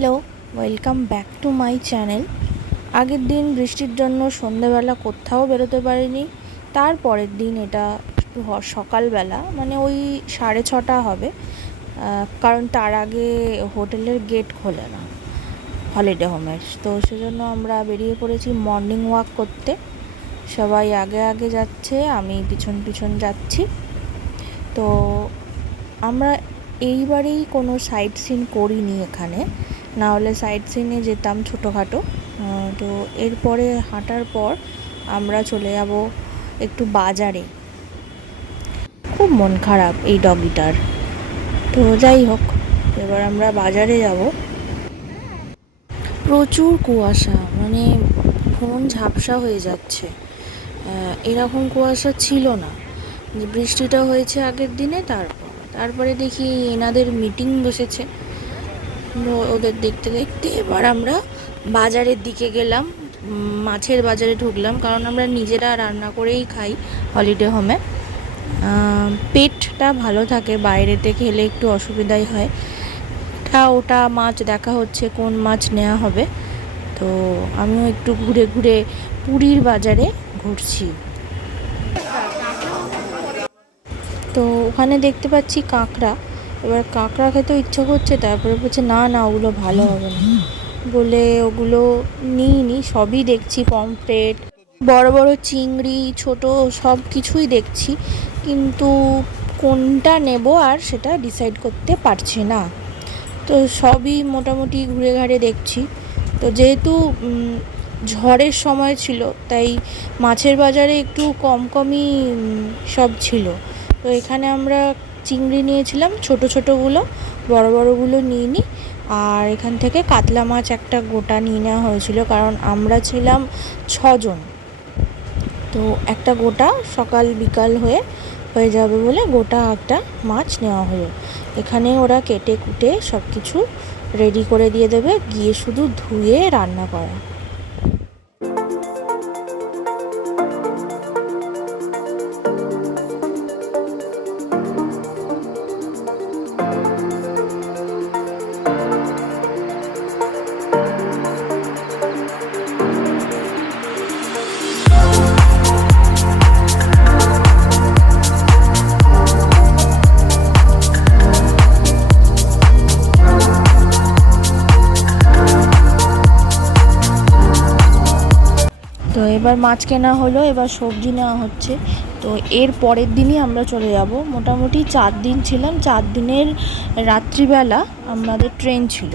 Hello, welcome back to my channel. আগের দিন বৃষ্টির জন্য সন্ধেবেলা কোথাও বেরোতে পারিনি। তারপরের দিন এটা একটু সকালবেলা, মানে ওই 6:30 হবে, কারণ তার আগে হোটেলের গেট খোলে না হলিডে হোমের। তো সেজন্য আমরা বেরিয়ে পড়েছি মর্নিং ওয়াক করতে। সবাই আগে আগে যাচ্ছে, আমি পিছন পিছন যাচ্ছি। তো আমরা এইবারেই কোনো সাইট সিন করিনি এখানে, না হলে সাইট সিনে যেতাম ছোটোখাটো। তো এরপরে হাঁটার পর আমরা চলে যাব একটু বাজারে। খুব মন খারাপ এই ডগিটার। তো যাই হোক, এবার আমরা বাজারে যাব। প্রচুর কুয়াশা, মানে ফোন ঝাপসা হয়ে যাচ্ছে। এরকম কুয়াশা ছিল না। বৃষ্টিটা হয়েছে আগের দিনে, তারপরে দেখি এনাদের মিটিং বসেছে। ওদের দেখতে দেখতে এবার আমরা বাজারের দিকে গেলাম, মাছের বাজারে ঢুকলাম, কারণ আমরা নিজেরা রান্না করেই খাই হলিডে হোমে। পেটটা ভালো থাকে, বাইরেতে খেলে একটু অসুবিধাই হয়। ওটা মাছ দেখা হচ্ছে, কোন মাছ নেওয়া হবে। তো আমিও একটু ঘুরে ঘুরে পুরীর বাজারে ঘুরছি। তো ওখানে দেখতে পাচ্ছি কাঁকড়া। এবার কাঁকড়া খেতেও ইচ্ছা করছে, তারপরে বলছে না না, ওগুলো ভালো হবে না বলে ওগুলো নিইনি। সবই দেখছি, পমফ্রেট, বড় বড় চিংড়ি, ছোট, সব কিছুই দেখছি, কিন্তু কোনটা নেব আর সেটা ডিসাইড করতে পারছি না। তো সবই মোটামুটি ঘুরে ঘাড়ে দেখছি। তো যেহেতু ঝড়ের সময় ছিল, তাই মাছের বাজারে একটু কমই সব ছিল। তো এখানে আমরা চিংড়ি নিয়েছিলাম, ছোট ছোটোগুলো, বড় বড়গুলো নিইনি। আর এখান থেকে কাতলা মাছ একটা গোটা নিয়ে নেওয়া হয়েছিল, কারণ আমরা ছিলাম 6 জন। তো একটা গোটা সকাল বিকাল হয়ে যাবে বলে গোটা একটা মাছ নেওয়া হলো। এখানে ওরা কেটে কুটে সব কিছু রেডি করে দিয়ে দেবে, গিয়ে শুধু ধুয়ে রান্না করা। তো এবার মাছ কেনা হলো, এবার সবজি নেওয়া হচ্ছে। তো এর পরের দিনই আমরা চলে যাব। মোটামুটি 4 দিন ছিলাম, 4 দিনের রাত্রিবেলা আমাদের ট্রেন ছিল।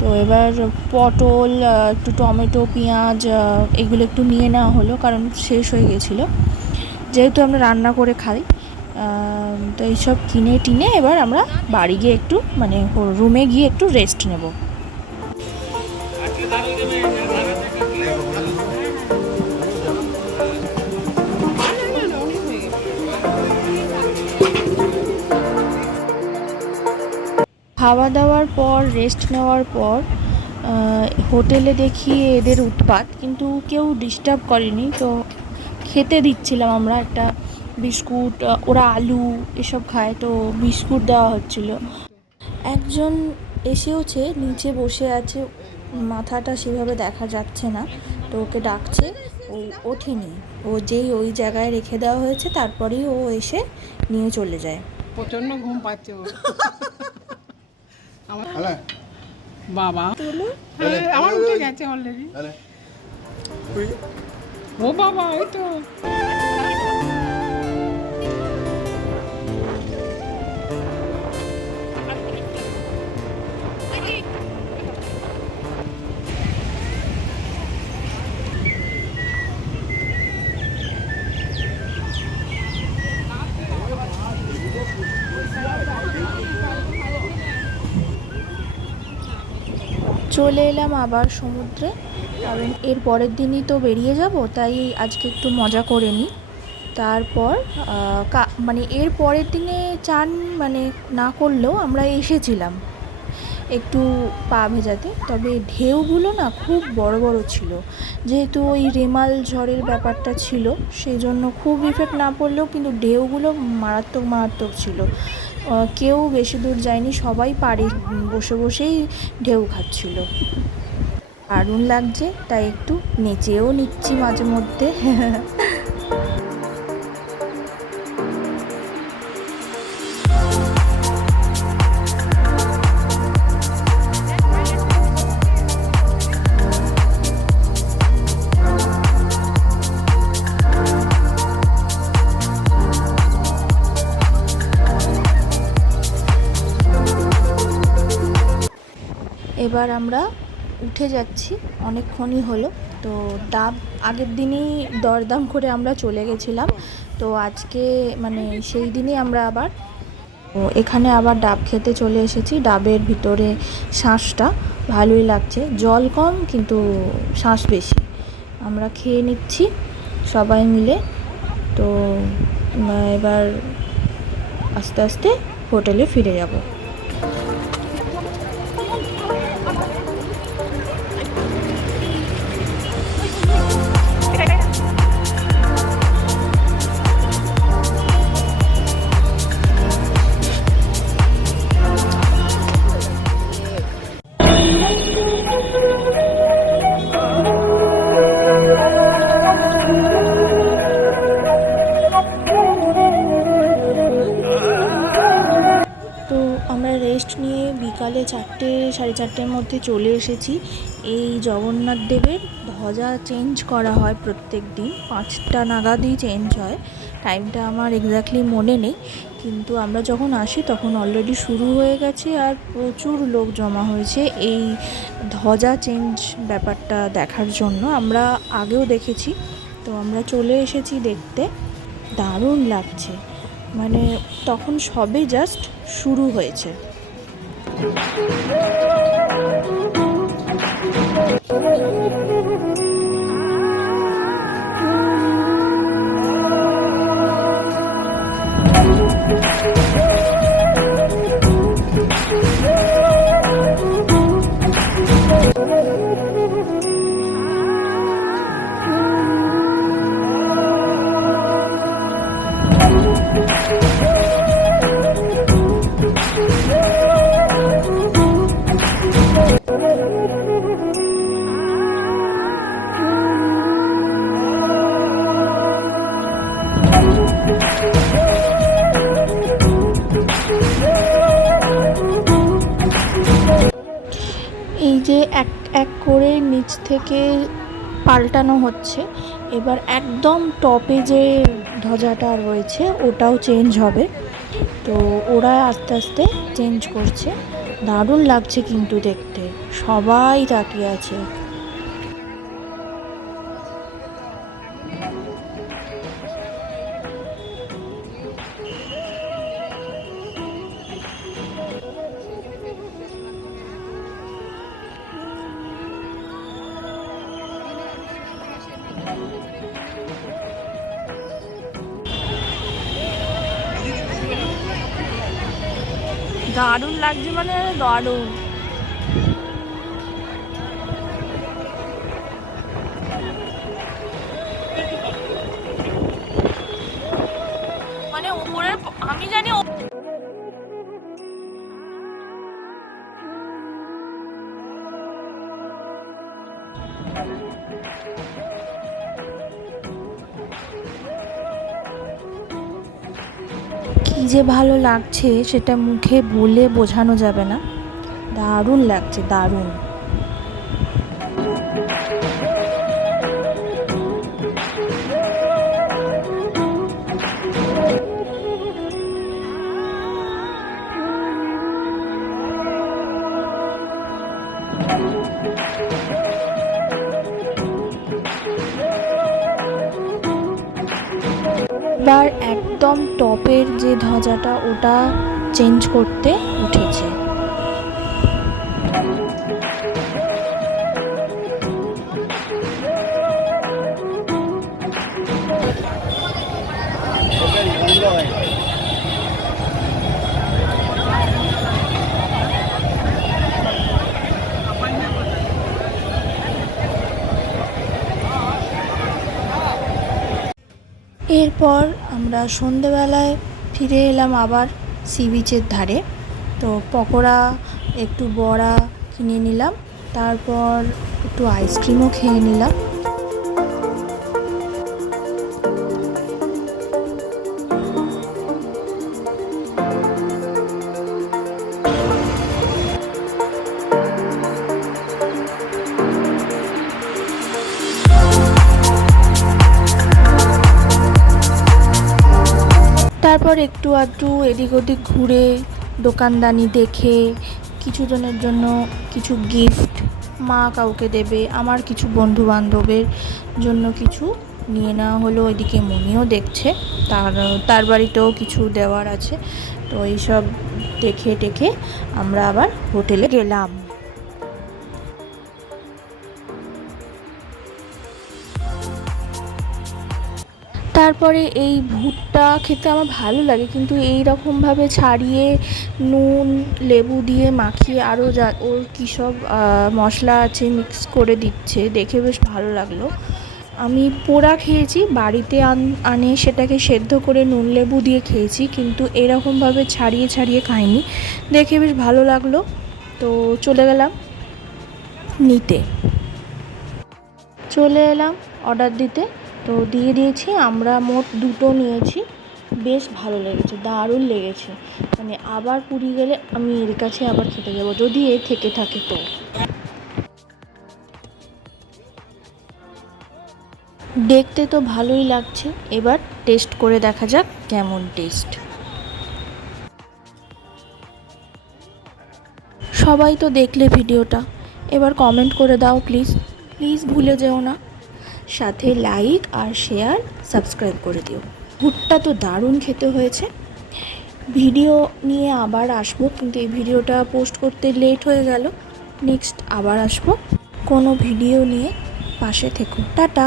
তো এবার পটল, একটু টমেটো, পেঁয়াজ, এগুলো একটু নিয়ে নেওয়া হলো, কারণ শেষ হয়ে গেছিলো, যেহেতু আমরা রান্না করে খাই। তো এইসব কিনে টিনে এবার আমরা বাড়ি গিয়ে একটু, মানে রুমে গিয়ে একটু রেস্ট নেব। খাওয়া দাওয়ার পর, রেস্ট নেওয়ার পর হোটেলে দেখি এদের উৎপাত, কিন্তু কেউ ডিস্টার্ব করেনি। তো খেতে দিচ্ছিলাম আমরা, একটা বিস্কুট, ওরা আলু এসব খায়, তো বিস্কুট দেওয়া হচ্ছিল। একজন এসেওছে, নিচে বসে আছে, মাথাটা সেভাবে দেখা যাচ্ছে না, তো ওকে ডাকছে, ও ওঠেনি। ও যেই ওই জায়গায় রেখে দেওয়া হয়েছে, তারপরেই ও এসে নিয়ে চলে যায়। প্রচন্ড ঘুম পাচ্ছে ওর। বাবা আমার উঠে গেছে অলরেডি। ও বাবা, এই তো চলে এলাম আবার সমুদ্রে, কারণ এর পরের দিনই তো বেরিয়ে যাব, তাই আজকে একটু মজা করে নিই। তারপর মানে এর পরের দিনে চান মানে না করলেও আমরা এসেছিলাম একটু পা ভেজাতে, তবে ঢেউগুলো না খুব বড় বড় ছিল। যেহেতু ওই রেমাল ঝড়ের ব্যাপারটা ছিল, সেই জন্য খুব ইফেক্ট না পড়লেও কিন্তু ঢেউগুলো মারাত্মক ছিল। কেউ বেশি দূর যায়নি, সবাই পাড়ে বসে বসেই ঢেউ খাচ্ছিল। দারুণ লাগছে, তাই একটু নেচেও নিচ্ছি মাঝে মধ্যে। এবার আমরা উঠে যাচ্ছি, অনেকক্ষণই হলো। তো ডাব আগের দিনই দরদাম করে আমরা চলে গেছিলাম, তো আজকে মানে সেই দিনই আমরা আবার এখানে আবার ডাব খেতে চলে এসেছি। ডাবের ভিতরে শাঁসটা ভালোই লাগছে, জল কম কিন্তু শাঁস বেশি। আমরা খেয়ে নিচ্ছি সবাই মিলে। তো এবার আস্তে আস্তে হোটেলে ফিরে যাব। তো আমরা রেস্ট নিয়ে বিকালে 4টে সাড়ে 4টের মধ্যে চলে এসেছি। এই জগন্নাথ দেবের ধ্বজা চেঞ্জ করা হয় প্রত্যেক দিন, 5টা নাগাদই চেঞ্জ হয়। টাইমটা আমার এক্স্যাক্টলি মনে নেই, কিন্তু আমরা যখন আসি তখন অলরেডি শুরু হয়ে গেছে আর প্রচুর লোক জমা হয়েছে এই ধ্বজা চেঞ্জ ব্যাপারটা দেখার জন্য। আমরা আগেও দেখেছি, তো আমরা চলে এসেছি দেখতে। দারুণ লাগছে, মানে তখন সবে জাস্ট শুরু হয়েছে। এই যে এক এক করে নিচ থেকে পাল্টানো হচ্ছে, এবার একদম টপে যে ধ্বজাটা রয়েছে ওটাও চেঞ্জ হবে। তো ওরা আস্তে আস্তে চেঞ্জ করছে, দারুণ লাগছে কিন্তু দেখতে, সবাই তাকিয়ে আছে। দারুণ লাগছে, মানে দারুণ। মানে উপরের আমি জানি কি যে ভালো লাগছে সেটা মুখে বলে বোঝানো যাবে না। দারুণ লাগছে, দারুণ। এবার একদম টপের যে ধ্বজাটা ওটা চেঞ্জ করতে উঠেছে। এরপর আমরা সন্ধেবেলায় ফিরে এলাম আবার সি বিচের ধারে। তো পকোড়া, একটু বড়া কিনে নিলাম, তারপর একটু আইসক্রিমও খেয়ে নিলাম। তারপর একটু আধটু এদিক ওদিক ঘুরে, দোকানদানি দেখে, কিছু জনের জন্য কিছু গিফট, মা কাউকে দেবে, আমার কিছু বন্ধু বান্ধবের জন্য কিছু নিয়ে নেওয়া হলো। এদিকে মনিও দেখছে, তার বাড়িতেও কিছু দেওয়ার আছে। তো এইসব দেখে টেখে আমরা আবার হোটেলে গেলাম। তারপরে এই ভুট্টা খেতে আমার ভালো লাগে, কিন্তু এই রকমভাবে ছাড়িয়ে নুন লেবু দিয়ে মাখিয়ে আরও যা ওর কী সব মশলা আছে মিক্স করে দিচ্ছে, দেখে বেশ ভালো লাগলো। আমি পোড়া খেয়েছি, বাড়িতে আনে সেটাকে সেদ্ধ করে নুন লেবু দিয়ে খেয়েছি, কিন্তু এরকমভাবে ছাড়িয়ে ছাড়িয়ে খাইনি, দেখে বেশ ভালো লাগলো। তো চলে গেলাম নিতে, চলে এলাম অর্ডার দিতে। তো দিয়ে দিয়েছি, আমরা মোট 2টো নিয়েছি। বেশ ভালো লেগেছে, দারুণ লেগেছে। মানে আবার পুরী গেলে আমি এর কাছে আবার খেতে যাবো, যদি এ থেকে থাকে তো। দেখতে তো ভালোই লাগছে, এবার টেস্ট করে দেখা যাক কেমন টেস্ট। সবাই তো দেখলে ভিডিওটা, এবার কমেন্ট করে দাও প্লিজ, প্লিজ ভুলে যেও না। সাথে লাইক আর শেয়ার, সাবস্ক্রাইব করে দিও। ভুট্টা তো দারুণ খেতে হয়েছে। ভিডিও নিয়ে আবার আসবো, কিন্তু এই ভিডিওটা পোস্ট করতে লেট হয়ে গেল। নেক্সট আবার আসবো কোনো ভিডিও নিয়ে, পাশে থেকো। টাটা।